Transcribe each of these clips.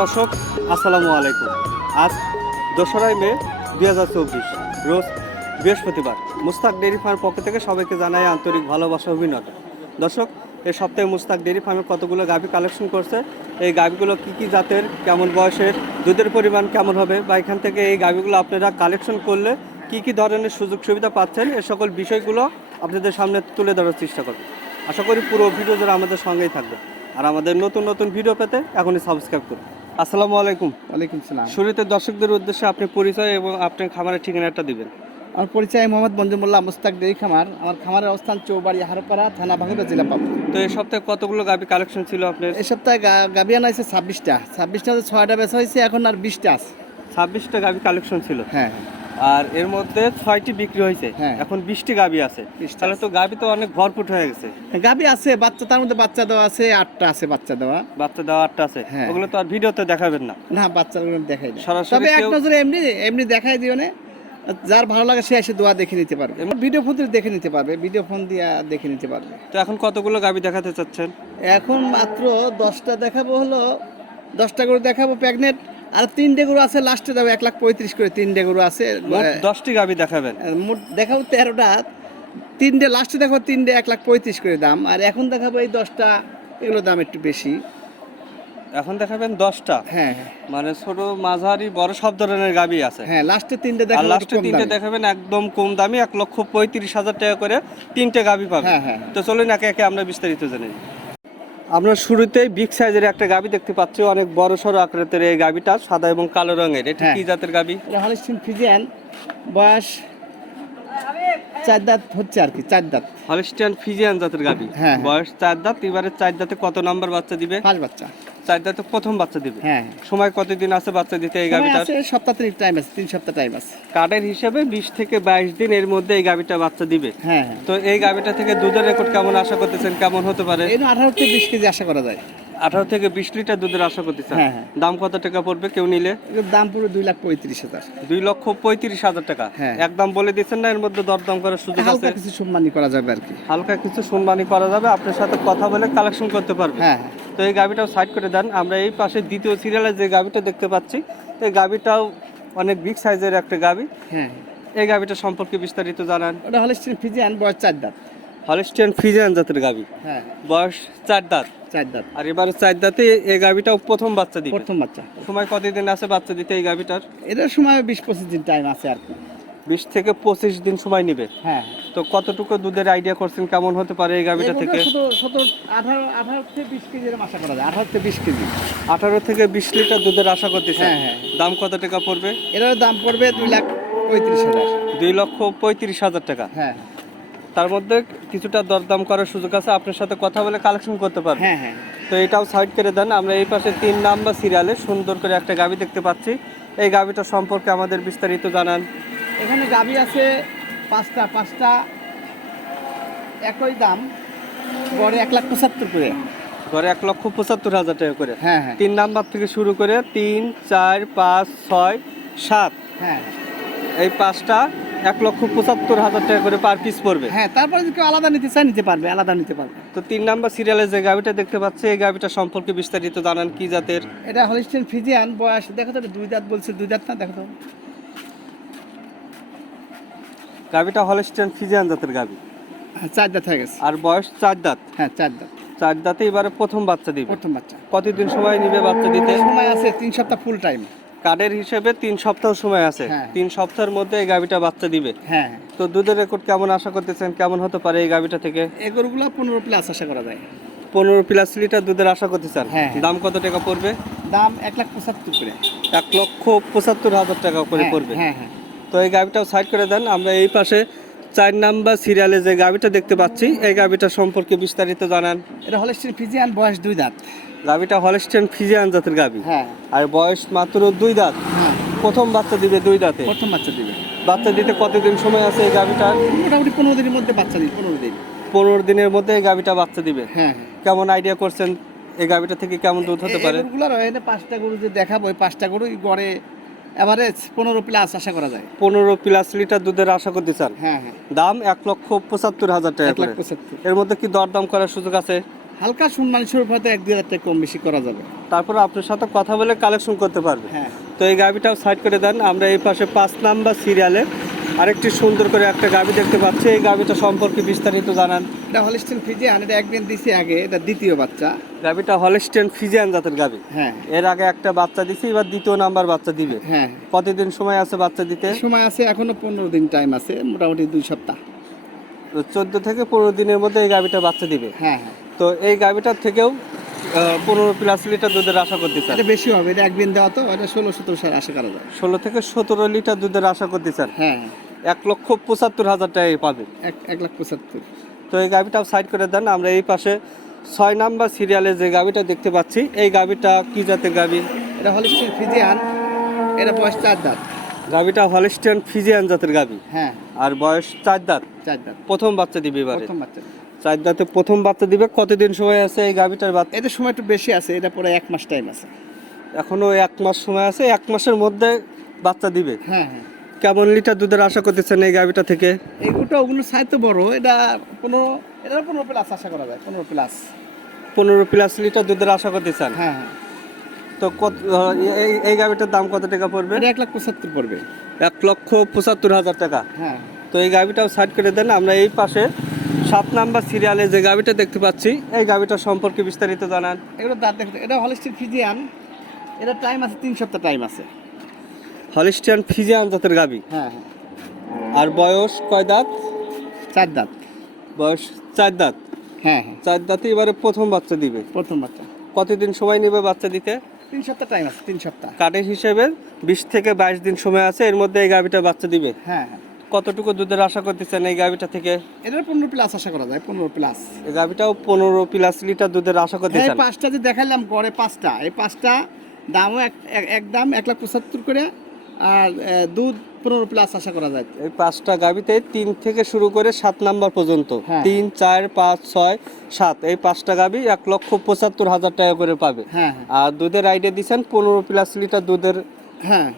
দর্শক, আসসালামু আলাইকুম। আজ দোসরাই মে, দুই হাজার চব্বিশ, রোজ বৃহস্পতিবার। মুস্তাক ডেয়ারি ফার্ম পক্ষ থেকে সবাইকে জানাই আন্তরিক ভালোবাসা অভিনন্দন। দর্শক এই সপ্তাহে মুস্তাক ডেয়ারি ফার্মে কতগুলো গাভি কালেকশন করছে? এই গাভিগুলো কী কী জাতের কেমন বয়সের দুধের পরিমাণ কেমন হবে? বা এখান থেকে এই গাভিগুলো আপনারা কালেকশন করলে কি কি ধরনের সুযোগ সুবিধা পাচ্ছেন? এ সকল বিষয়গুলো আপনাদের সামনে তুলে ধরার চেষ্টা করব। আশা করি পুরো ভিডিও যারা আমাদের সঙ্গেই থাকবে। আর আমাদের নতুন নতুন ভিডিও পেতে এখনই সাবস্ক্রাইব করুন। আসসালামু আলাইকুম। ওয়ালাইকুম সালাম। শুরুতে দর্শকদের উদ্দেশ্যে আপনি পরিচয় এবং আপনার খামারের ঠিকানাটা দিবেন। আমার পরিচয় মোহাম্মদ মঞ্জুমুল্লাহ মুস্তাক ডেরি খামার। আমার খামারের অবস্থান চৌবাড়ি হারপাড়া থানা বাঘুরা জেলা পাবনা। তো এই সপ্তাহে কতগুলো গাবি কালেকশন ছিল আপনার? এই সপ্তাহে গা- গাভী আনা হয়েছে ছাব্বিশটা। ছাব্বিশটা ছয়টা বেচা হয়েছে এখন আর বিশটা আছে। ছাব্বিশটা গাবি কালেকশন ছিল? হ্যাঁ আর এর মধ্যে ছয়টি বিক্রি হয়েছে? হ্যাঁ। এখন বিশটি গাবি আছে। 20টা তাহলে তো গাবি তো অনেক ভরপুট হয়ে গেছে। হ্যাঁ গাভী আছে বাচ্চা তার মধ্যে বাচ্চা দেওয়া আছে আটটা আছে বাচ্চা দেওয়া। বাচ্চা দেওয়া আটটা আছে। হ্যাঁ। ওগুলো তো আর ভিডিওতে দেখাবেন না। না বাচ্চাগুলো দেখাই দিই। সরাসরি তবে এক কেউ- নজরে এমনি এমনি দেখাই দিও না। যার ভালো লাগে সে এসে দোয়া দেখে নিতে পারবে। ভিডিও ফোন দিয়ে দেখে নিতে পারবে ভিডিও ফোন দিয়ে দেখে নিতে পারবে। তো এখন কতগুলো গাবি দেখাতে চাচ্ছেন? এখন মাত্র দশটা দেখাবো হলো দশটা গরু দেখাবো প্রেগনেন্ট আর তিনটে গরু আছে লাস্টে যাব এক লাখ পঁয়ত্রিশ করে তিনটে গরু আছে। দশটি গাবি দেখাবেন? মোট দেখাবো তেরোটা তিনটে লাস্টে দেখাবো তিনটে এক লাখ পঁয়ত্রিশ করে দাম আর এখন দেখাবো এই দশটা এগুলো দাম একটু বেশি। এখন দেখাবেন দশটা। হ্যাঁ মানে ছোট মাঝারি বড় সব ধরনের গাবি আছে। হ্যাঁ লাস্টে তিনটে দেখাবো লাস্টে তিনটে দেখাবেন একদম কম দামি এক লক্ষ পঁয়ত্রিশ হাজার টাকা করে তিনটে গাবি পাবেন। হ্যাঁ হ্যাঁ। তো চলুন একে একে আমরা বিস্তারিত জেনে নিই। আমরা শুরুতেই বিগ সাইজের একটা গাবি দেখতে পাচ্ছি অনেক বড় সড়ো আকৃতির এই গাবিটা সাদা এবং কালো রঙের। এটা হ্যাঁ। কি জাতের গাবি? হলিস্টিন ফিজিয়ান বয়স চার দাঁত হচ্ছে আর কি চার দাঁত। হলিস্টিয়ান ফিজিয়ান জাতের গাবি। হ্যাঁ। বয়স চার দাঁত এবারে চার দাঁতে কত নাম্বার বাচ্চা দিবে? পাঁচ বাচ্চা। চার তো প্রথম বাচ্চা দিবে। হ্যাঁ। সময় কতদিন আছে বাচ্চা দিতে এই আছে সপ্তাহ তিন টাইম আছে তিন সপ্তাহ টাইম আছে। কার্ডের হিসেবে বিশ থেকে বাইশ দিন এর মধ্যে এই গাভিটা বাচ্চা দিবে। হ্যাঁ হ্যাঁ। তো এই গাভিটা থেকে দুধের রেকর্ড কেমন আশা করতেছেন? কেমন হতে পারে? আঠারো থেকে বিশ কেজি আশা করা যায়। আঠারো থেকে বিশ লিটার দুধের আশা করতেছেন হ্যাঁ, হ্যাঁ। দাম কত টাকা পড়বে কেউ নিলে? দাম পুরো দুই লাখ পঁয়ত্রিশ হাজার। দুই লক্ষ পঁয়ত্রিশ হাজার টাকা। হ্যাঁ। একদম বলে দিচ্ছেন না এর মধ্যে দরদাম করার সুযোগ আছে? হালকা কিছু সম্মানী করা যাবে আর কি। হালকা কিছু শুনবানি করা যাবে আপনার সাথে কথা বলে কালেকশন করতে পারবে। হ্যাঁ তো এই গাবিটাও সাইড করে দেন আমরা এই পাশে দ্বিতীয় সিরিয়ালে যে গাবিটা দেখতে পাচ্ছি এই গাবিটাও অনেক বিগ সাইজের একটা গাবি। হ্যাঁ। এই গাবিটা সম্পর্কে বিস্তারিত জানান। ওটা হলিস্টিন ফিজিয়ান বয়স চার দাঁত। হলিস্টিয়ান ফিজিয়ান জাতের গাবি। হ্যাঁ। বয়স চার দাঁত। চার দাঁত আর এবারে চার দাঁতে এই গাবিটাও প্রথম বাচ্চা দিবে? প্রথম বাচ্চা। সময় কতদিন আছে বাচ্চা দিতে এই গাবিটার এটার সময় বিশ পঁচিশ দিন টাইম আছে আর কি। বিশ থেকে পঁচিশ দিন সময় নেবে? হ্যাঁ। তো কতটুকু দুধের আইডিয়া করছেন? কেমন হতে পারে এই এগুলো থেকে? আঠারো থেকে বিশ কেজি আশা করা যায়। আঠারো থেকে বিশ কেজি। আঠারো থেকে বিশ লিটার দুধের আশা করতেছেন? হ্যাঁ, হ্যাঁ। দাম কত টাকা পড়বে? এটার দাম পড়বে দুই লাখ পঁয়ত্রিশ হাজার। দুই লক্ষ পঁয়ত্রিশ হাজার টাকা। হ্যাঁ। তার মধ্যে কিছুটা দরদাম করার সুযোগ আছে। আপনার সাথে কথা বলে কালেকশন করতে পারবেন। হ্যাঁ হ্যাঁ। তো এটাও সাইড করে দেন। আমরা এই পাশে তিন নাম্বার সিরিয়ালে সুন্দর করে একটা গাবি দেখতে পাচ্ছি। এই গাবিটা সম্পর্কে আমাদের বিস্তারিত জানান। এখানে গাভি আছে পাঁচটা পাঁচটা একই দাম। বড় এক লাখ পঁচাত্তর করে। ঘরে এক লক্ষ পঁচাত্তর হাজার টাকা করে। হ্যাঁ হ্যাঁ। তিন নাম্বার থেকে শুরু করে তিন চার পাঁচ ছয় সাত। হ্যাঁ। এই পাঁচটা এক লক্ষ পঁচাত্তর হাজার টাকা করে পার পিস পড়বে। হ্যাঁ তারপরে যদি কেউ আলাদা নিতে চায় নিতে পারবে আলাদা নিতে পারবে। তো তিন নাম্বার সিরিয়ালে যে গাবিটা দেখতে পাচ্ছি এই গাবিটা সম্পর্কে বিস্তারিত জানান কি জাতের? এটা হলিস্টিন ফিজিয়ান বয়স দেখো তো দুই দাঁত বলছে দুই দাঁত না দেখো তো। গাবিটা হলস্টেন ফিজিয়ান জাতের গাবি। হ্যাঁ চার দাঁত হয়ে গেছে। আর বয়স চার দাঁত। হ্যাঁ চার দাঁত। চার দাঁতে এবারে প্রথম বাচ্চা দিবে। প্রথম বাচ্চা। কতদিন সময় নিবে বাচ্চা দিতে? সময় আছে তিন সপ্তাহ ফুল টাইম কার্ডের হিসেবে তিন সপ্তাহ সময় আছে। হ্যাঁ। তিন সপ্তাহের মধ্যে এই গাবিটা বাচ্চা দিবে। হ্যাঁ তো দুধের রেকর্ড কেমন আশা করতেছেন? কেমন হতে পারে এই গাবিটা থেকে? এই গরুগুলো পনেরো প্লাস আশা করা যায়। পনেরো প্লাস লিটার দুধের আশা করতেছেন? হ্যাঁ, হ্যাঁ। দাম কত টাকা পড়বে? দাম এক লাখ পঁচাত্তর করে। এক লক্ষ পঁচাত্তর হাজার টাকা করে হ্যাঁ, পড়বে। হ্যাঁ হ্যাঁ। তো এই গাবিটাও সাইড করে দেন। আমরা এই পাশে চার নাম্বার সিরিয়ালে যে গাবিটা দেখতে পাচ্ছি এই গাবিটা সম্পর্কে বিস্তারিত জানান। এটা হলে ফিজিয়ান বয়স দুই দাঁত। গাবিটা হলস্টেন ফিজিয়ান জাতের গাবি হ্যাঁ। আর বয়স মাত্র দুই দাঁত। হ্যাঁ। প্রথম বাচ্চা দিবে দুই দাঁতে। প্রথম বাচ্চা দিবে। বাচ্চা দিতে কতদিন সময় আছে এই গাবিটার মোটামুটি পনেরো দিনের মধ্যে বাচ্চা দিবে পনেরো দিন। পনেরো দিনের মধ্যে এই গাবিটা বাচ্চা দিবে। হ্যাঁ কেমন আইডিয়া করছেন? এই গাবিটা থেকে কেমন দুধ হতে পারে? গরুগুলো রয়েছে পাঁচটা গরু যে দেখাবো ওই পাঁচটা গরু গড়ে এভারেজ পনেরো প্লাস আশা করা যায়। পনেরো প্লাস লিটার দুধের আশা করতে চান? হ্যাঁ হ্যাঁ। দাম এক লক্ষ পঁচাত্তর হাজার টাকা এর মধ্যে কি দরদাম করার সুযোগ আছে? হালকা সম্মান স্বরূপ হয়তো এক দুই হাজার টাকা কম বেশি করা যাবে। তারপর আপনার সাথে কথা বলে কালেকশন করতে পারবে। হ্যাঁ। তো এই গাভিটাও সাইড করে দেন। আমরা এই পাশে পাঁচ নাম্বার সিরিয়ালে আরেকটি সুন্দর করে একটা গাভি দেখতে পাচ্ছি। এই গাভিটা সম্পর্কে বিস্তারিত জানান। এটা হলিস্টিন ফিজিয়ান এটা একদিন দিছি আগে এটা দ্বিতীয় বাচ্চা। গাভিটা হলস্টেন ফিজিয়ান জাতের গাভি। হ্যাঁ। এর আগে একটা বাচ্চা দিছি এবার দ্বিতীয় নাম্বার বাচ্চা দিবে। হ্যাঁ। কতদিন সময় আছে বাচ্চা দিতে? সময় আছে এখনও পনেরো দিন টাইম আছে মোটামুটি দুই সপ্তাহ। চোদ্দ থেকে পনেরো দিনের মধ্যে এই গাভিটা বাচ্চা দিবে। হ্যাঁ হ্যাঁ। তো এই গাভিটার থেকেও পনেরো প্লাস লিটার দুধের আশা করতে এটা বেশি হবে এটা একদিন দেওয়া তো এটা ষোলো সতেরো সাল আশা করা যায়। ষোলো থেকে সতেরো লিটার দুধের আশা করতে চান হ্যাঁ। এক লক্ষ পঁচাত্তর হাজার টাকায় পাবে। এক এক লাখ পঁচাত্তর। তো এই গাভিটাও সাইড করে দেন আমরা এই পাশে ছয় নাম্বার সিরিয়ালে যে গাভিটা দেখতে পাচ্ছি এই গাভিটা কি জাতের গাভি? এটা হলিস্টিন ফিজিয়ান এটা বয়স চার দাঁত। গাভিটা হলিস্টিয়ান ফিজিয়ান জাতের গাভি। হ্যাঁ। আর বয়স চার দাঁত। চার দাঁত। প্রথম বাচ্চা দিবে এবারে। প্রথম বাচ্চা চার দাঁতে প্রথম বাচ্চা দিবে কতদিন সময় আছে এই গাভিটার বাচ্চা? এদের সময় একটু বেশি আছে এটা পরে এক মাস টাইম আছে। এখনও এক মাস সময় আছে এক মাসের মধ্যে বাচ্চা দিবে। হ্যাঁ হ্যাঁ। কেমন লিটার দুধের আশা করতেছেন এই গাভিটা থেকে? এইগুলো ওগুলো সাইজ তো বড় এটা পনেরো এটা পনেরো প্লাস আশা করা যায় পনেরো প্লাস পনেরো প্লাস লিটার দুধের আশা করতেছেন হ্যাঁ হ্যাঁ। তো কত এই এই গাভিটার দাম কত টাকা পড়বে? এক লাখ পঁচাত্তর পড়বে। এক লক্ষ পঁচাত্তর হাজার টাকা। হ্যাঁ। তো এই গাভিটাও সাইড করে দেন। আমরা এই পাশে সাত নাম্বার সিরিয়ালে যে গাভিটা দেখতে পাচ্ছি এই গাভিটা সম্পর্কে বিস্তারিত জানান। এগুলো দাঁত দেখতে এটা হলিস্টিন ফিজিয়ান এটা টাইম আছে তিন সপ্তাহ টাইম আছে। হলিস্টিয়ান ফিজিয়ান জাতের গাভি হ্যাঁ হ্যাঁ। আর বয়স কয় দাঁত? চার দাঁত। বয়স চার দাঁত? হ্যাঁ হ্যাঁ। চার দাঁতে এবারে প্রথম বাচ্চা দিবে। প্রথম বাচ্চা। কতদিন সময় নেবে বাচ্চা দিতে? তিন সপ্তাহ টাইম আছে তিন সপ্তাহ। কাঠের হিসেবে বিশ থেকে বাইশ দিন সময় আছে এর মধ্যে এই গাভিটা বাচ্চা দিবে। হ্যাঁ হ্যাঁ। কতটুকু দুধের আশা করতেছেন এই গাভিটা থেকে? এটার পনেরো প্লাস আশা করা যায় পনেরো প্লাস এই গাভিটাও পনেরো প্লাস লিটার দুধের আশা এই করতেছেন? পাঁচটা যে দেখালাম গড়ে পাঁচটা এই পাঁচটা দামও এক দাম এক লাখ পঁচাত্তর করে আর দুধ পনেরো প্লাস আশা করা যায়। এই পাঁচটা গাভিতে তিন থেকে শুরু করে সাত নাম্বার পর্যন্ত। হ্যাঁ। তিন চার পাঁচ ছয় সাত এই পাঁচটা গাভি এক লক্ষ পঁচাত্তর হাজার টাকা করে পাবে। হ্যাঁ আর দুধের আইডিয়া দিচ্ছেন পনেরো প্লাস লিটার দুধের হ্যাঁ।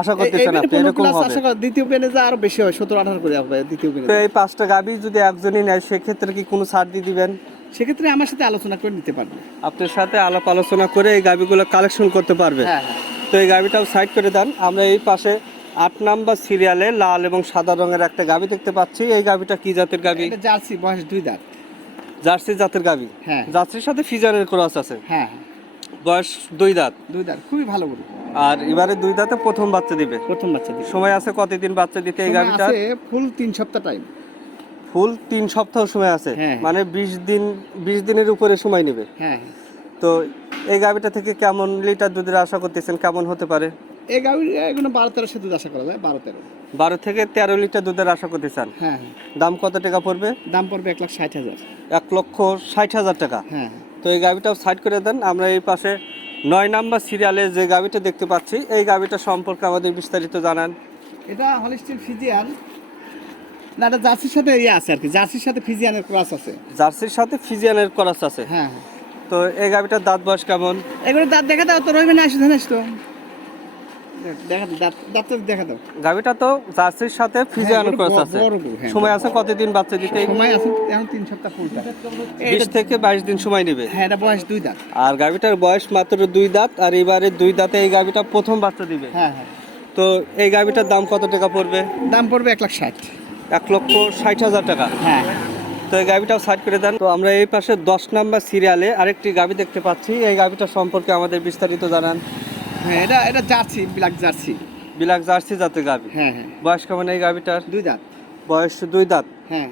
আশা করতেছেন আপনি এরকম হবে। দ্বিতীয় পেনে যা আরও বেশি হয় সতেরো আঠারো করে হবে দ্বিতীয় পেনে তো এই পাঁচটা গাভি যদি একজনই নেয় সেক্ষেত্রে কি কোনো ছাড় দিয়ে দিবেন? সেক্ষেত্রে আমার সাথে আলোচনা করে নিতে পারবে। আপনার সাথে আলাপ আলোচনা করে এই গাভিগুলো কালেকশন করতে পারবে। হ্যাঁ হ্যাঁ। তো এই গাভিটাও সাইড করে দেন। আমরা এই পাশে আট নাম্বার সিরিয়ালে লাল এবং সাদা রঙের একটা গাভি দেখতে পাচ্ছি। এই গাভিটা কি জাতের গাবি এটা জার্সি বয়স দুই দাঁত। জার্সি জাতের গাবি হ্যাঁ। জার্সির সাথে ফিজারের ক্রস আছে। হ্যাঁ। বয়স দুই দাঁত। দুই দাঁত খুবই ভালো গরু। আর এবারে দুই দাঁতে প্রথম বাচ্চা দিবে। প্রথম বাচ্চা দিবে। সময় আছে কতদিন বাচ্চা দিতে এই গাভিটা ফুল তিন সপ্তাহ টাইম ফুল তিন সপ্তাহ সময় আছে। হ্যাঁ। মানে বিশ দিন বিশ দিনের উপরে সময় নেবে। হ্যাঁ তো এই গাভিটা থেকে কেমন লিটার দুধের আশা করতেছেন? কেমন হতে পারে? এই গাভি এগুলো বারো তেরোশো দুধ আশা করা যায় বারো তেরো। বারো থেকে তেরো লিটার দুধের আশা করতে চান হ্যাঁ হ্যাঁ। দাম কত টাকা পড়বে? দাম পড়বে এক লাখ ষাট হাজার। এক লক্ষ ষাট হাজার টাকা। হ্যাঁ তো এই গাভিটাও সাইড করে দেন আমরা এই পাশে নয় নাম্বার সিরিয়ালে যে গাভিটা দেখতে পাচ্ছি এই গাভিটা সম্পর্কে আমাদের বিস্তারিত জানান। এটা হলিস্টিন ফিজিয়ান। না এটা জার্সির সাথে ইয়ে আছে আর কি জার্সির সাথে ফিজিয়ানের ক্রস আছে। জার্সির সাথে ফিজিয়ানের ক্রস আছে? হ্যাঁ হ্যাঁ। তো এই গাভিটার দাঁত বয়স কেমন? এগুলো দাঁত দেখা দাও তো রইবে না আসে জানিস আসতো দেখা দাও তো জার্সির সাথে আছে। হ্যাঁ। সময় আছে কতদিন বাচ্চা দিতে? সময় আছে এখন তিন সপ্তাহ ফুলটা বিশ থেকে বাইশ দিন সময় নেবে। হ্যাঁ এটা বয়স দুই দাঁত। আর গাভিটার বয়স মাত্র দুই দাঁত আর এবারে দুই দাঁতে এই গাভিটা প্রথম বাচ্চা দিবে। হ্যাঁ হ্যাঁ। তো এই গাভিটার দাম কত টাকা পড়বে? দাম পড়বে এক লাখ ষাট। এক লক্ষ ষাট হাজার টাকা। হ্যাঁ। তো এই গাভিটাও সাইড করে দেন। তো আমরা এই পাশে দশ নাম্বার সিরিয়ালে আরেকটি গাভি দেখতে পাচ্ছি। এই গাভিটা সম্পর্কে আমাদের বিস্তারিত জানান। হ্যাঁ এটা এটা jersey black jersey. Black jersey জাতের গাভি হ্যাঁ হ্যাঁ। বয়স কেমন এই গাভিটার দুই দাঁত। বয়স দুই দাঁত।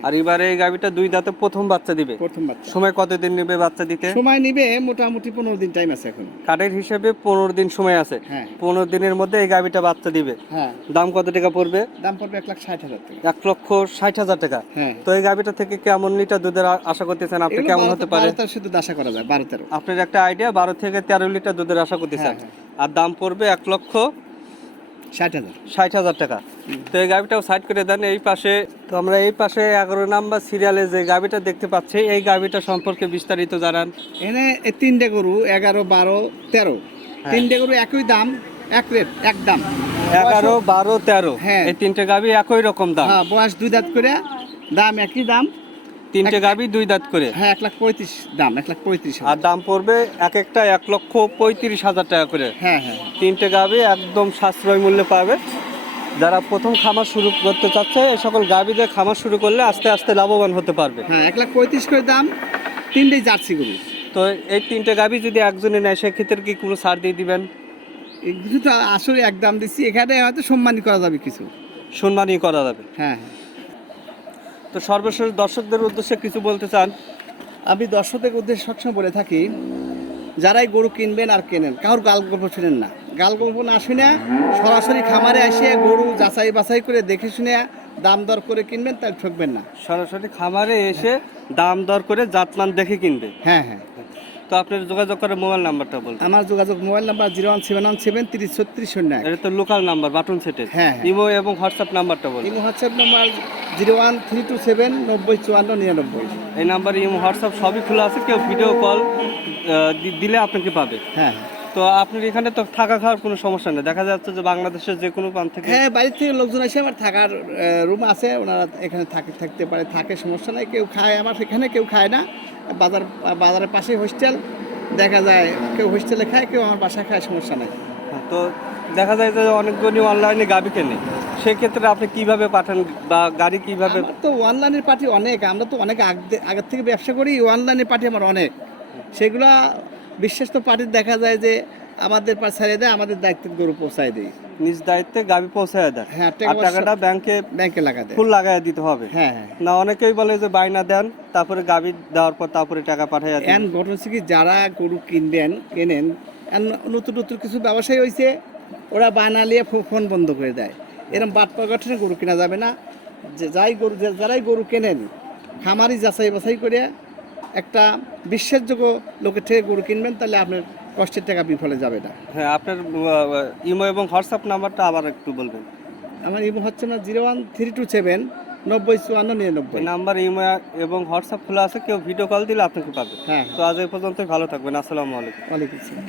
আর এবারে এই গাভিটা দুই দাঁতে প্রথম বাচ্চা দিবে। প্রথম বাচ্চা। সময় কতদিন নেবে বাচ্চা দিতে? সময় নিবে মোটামুটি পনেরো দিন টাইম আছে এখন। কাঠের হিসেবে পনেরো দিন সময় আছে। হ্যাঁ। পনেরো দিনের মধ্যে এই গাভিটা বাচ্চা দিবে। হ্যাঁ। দাম কত টাকা পড়বে? দাম পড়বে এক লাখ ষাট হাজার টাকা। এক লক্ষ ষাট হাজার টাকা। হ্যাঁ। তো এই গাভিটা থেকে কেমন লিটার দুধের আশা করতেছেন? আপনি কেমন হতে পারে? শুধু আশা করা যায় বারো তেরো আপনার একটা আইডিয়া বারো থেকে তেরো লিটার দুধের আশা করতেছেন। হ্যাঁ, আর দাম পড়বে এক লক্ষ ষাট হাজার। ষাট হাজার টাকা। তো এই গাভিটাও সাইড করে দেন এই পাশে তো আমরা এই পাশে এগারো নাম্বার সিরিয়ালে যে গাভিটা দেখতে পাচ্ছি এই গাভিটা সম্পর্কে বিস্তারিত জানান। এনে এই তিনটে গরু এগারো বারো তেরো। হ্যাঁ। তিনটে গরু একই দাম এক রেট একদম এগারো বারো তেরো। হ্যাঁ। এই তিনটে গাবি একই রকম দাম। হ্যাঁ বয়স দুই দাঁত করে দাম একই দাম। তিনটে গাবি দুই দাঁত করে। হ্যাঁ এক লাখ পঁয়ত্রিশ দাম এক লাখ পঁয়ত্রিশ আর দাম পড়বে এক একটা এক লক্ষ পঁয়ত্রিশ হাজার টাকা করে। হ্যাঁ হ্যাঁ। তিনটে গাবি একদম সাশ্রয় মূল্যে পাবে। যারা প্রথম খামার শুরু করতে চাচ্ছে এই সকল গাবি দিয়ে খামার শুরু করলে আস্তে আস্তে লাভবান হতে পারবে। হ্যাঁ এক লাখ পঁয়ত্রিশ করে দাম তিনটেই জার্সি গরু। তো এই তিনটে গাবি যদি একজনে নেয় সেক্ষেত্রে কি কোনো ছাড় দিয়ে দিবেন? এগুলো তো আসলে এক দাম দিচ্ছি এখানে হয়তো সম্মানী করা যাবে কিছু। সম্মানই করা যাবে। হ্যাঁ হ্যাঁ। তো সর্বশেষ দর্শকদের উদ্দেশ্যে কিছু বলতে চান। আমি দর্শকদের উদ্দেশ্যে সবসময় বলে থাকি, যারাই গরু কিনবেন আর কেনেন, কারোর গাল গল্প শুনেন না। গাল গল্প না শুনে সরাসরি খামারে এসে গরু যাচাই বাছাই করে দেখে শুনে দাম দর করে কিনবেন তাহলে ঠকবেন না। সরাসরি খামারে এসে দাম দর করে জাতমান দেখে কিনবে। হ্যাঁ হ্যাঁ। তো আপনার যোগাযোগ করার মোবাইল নাম্বারটা বলুন। আমার যোগাযোগ mobile number zero one seven one seven তিরিশ ছত্রিশ শূন্য এটা তো লোকাল নাম্বার বাটন সেটের। হ্যাঁ, হ্যাঁ। ইমো এবং হোয়াটসঅ্যাপ নাম্বারটা বলুন। Imo WhatsApp number zero one three two seven নব্বই চুয়ান্ন নিরানব্বই। এই নাম্বারে ইমো হোয়াটসঅ্যাপ সবই খোলা আছে কেউ ভিডিও কল দিলে আপনাকে পাবে। হ্যাঁ। তো আপনার এখানে তো থাকা খাওয়ার কোনো সমস্যা নেই। দেখা যাচ্ছে যে বাংলাদেশের যে কোনো প্রান্ত থেকে হ্যাঁ বাড়ির থেকে লোকজন এসে আমার থাকার রুম আছে। ওনারা এখানে থাকে থাকতে পারে। থাকে সমস্যা নাই। কেউ খায় আমার এখানে কেউ খায় না। বাজার বাজারের পাশে হোস্টেল দেখা যায় কেউ হোস্টেলে খায় কেউ আমার বাসায় খায় সমস্যা নাই। হ্যাঁ, তো দেখা যায় যে অনেকজনই অনলাইনে গাবি কেনে। সেক্ষেত্রে আপনি কীভাবে পাঠান বা গাড়ি কীভাবে তো অনলাইনের পার্টি অনেক। আমরা তো অনেক আগ- আগের থেকে ব্যবসা করি। অনলাইনের পার্টি আমার অনেক। সেগুলা বিশেষ তো পার্টির দেখা যায় যে আমাদের পা ছেড়ে দেয় আমাদের দায়িত্বে গরু পৌঁছায় দেয়। নিজ দায়িত্বে গাবি পৌঁছায় দেয়। হ্যাঁ টাকাটা ব্যাংকে ব্যাংকে লাগা দেয়। ফুল লাগায় দিতে হবে। হ্যাঁ হ্যাঁ। না অনেকেই বলে যে বাইনা দেন তারপরে গাবি দেওয়ার পর তারপরে টাকা পাঠায় দেন। এন ঘটনা কি যারা গরু কিনবেন কেনেন নতুন নতুন কিছু ব্যবসায়ী হয়েছে ওরা বানালিয়ে ফো- ফোন বন্ধ করে দেয়। এরকম বাট গঠনে গরু কেনা যাবে না। যে যাই গরু যারাই গরু কেনেন খামারি যাচাই বাছাই করে একটা বিশ্বাসযোগ্য লোকের থেকে গরু কিনবেন তাহলে আপনার কষ্টের টাকা বিফলে যাবে না। হ্যাঁ আপনার ইমো এবং হোয়াটসঅ্যাপ নাম্বারটা আবার একটু বলবেন। আমার ইমো হচ্ছে না zero one three two seven নব্বই চুয়ান্ন নিরানব্বই। নাম্বার ইমো এবং হোয়াটসঅ্যাপ খোলা আছে কেউ ভিডিও কল দিলে আপনাকে পাবে। হ্যাঁ। তো আজ এই পর্যন্ত ভালো থাকবেন আসসালামু আলাইকুম। ওয়ালাইকুম আসসালাম।